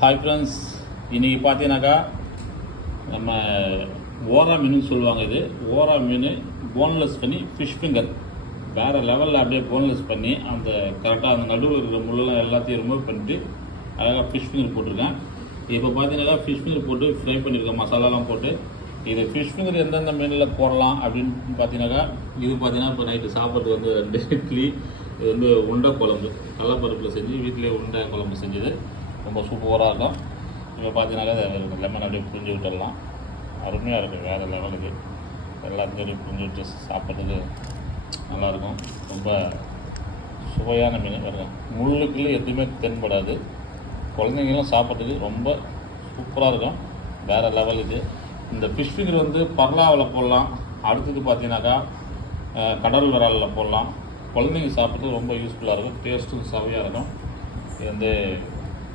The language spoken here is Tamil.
ஹாய் ஃப்ரெண்ட்ஸ், இன்றைக்கி பார்த்தீங்கன்னாக்கா நம்ம ஓரா மீனுன்னு சொல்லுவாங்க. இது ஓரா மீன் போன்லெஸ் பண்ணி ஃபிஷ் ஃபிங்கர் வேறு லெவலில் அப்படியே போன்லெஸ் பண்ணி அந்த கரெக்டாக அந்த நடுவில் இருக்கிற முள்ளெல்லாம் எல்லாத்தையும் ரிமூவ் பண்ணிட்டு அழகாக ஃபிஷ் ஃபிங்கர் போட்டிருக்கேன். இப்போ பார்த்தீங்கன்னாக்கா ஃபிஷ் ஃபிங்கர் போட்டு ஃப்ரை பண்ணியிருக்கேன், மசாலாலாம் போட்டு. இது ஃபிஷ் ஃபிங்கர் எந்தெந்த மீனில் போடலாம் அப்படின்னு பார்த்தீங்கன்னாக்கா, இது பார்த்தீங்கன்னா இப்போ நைட்டு சாப்பிட்றதுக்கு வந்து 2 இட்லி. இது வந்து உருண்டை குழம்பு, கடலைப்பருப்பில் செஞ்சு வீட்டிலே உருண்டை குழம்பு செஞ்சது ரொம்ப சூப்பராக இருக்கும். இப்போ பார்த்தீங்கன்னாக்கா லெமன் அப்படியே புரிஞ்சு விட்டுடலாம், அருமையாக இருக்கும். வேறு லெவலுக்கு எல்லாத்தையும் அப்படியே புரிஞ்சு விட்டு சாப்பிட்றதுக்கு நல்லாயிருக்கும். ரொம்ப சுவையான மீன் இருக்கும், முள்ளுக்குள்ளே எதுவுமே தென்படாது. குழந்தைங்களும் சாப்பிட்றதுக்கு ரொம்ப சூப்பராக இருக்கும், வேறு லெவலுக்கு. இந்த ஃபிஷ் ஃபிங்கர் வந்து பர்லாவில் போடலாம். அடுத்தது பார்த்தீங்கன்னாக்கா கடல் விராலில் போடலாம். குழந்தைங்க சாப்பிட்றதுக்கு ரொம்ப யூஸ்ஃபுல்லாக இருக்கும், டேஸ்ட்டும் சவையாக இருக்கும். இது வந்து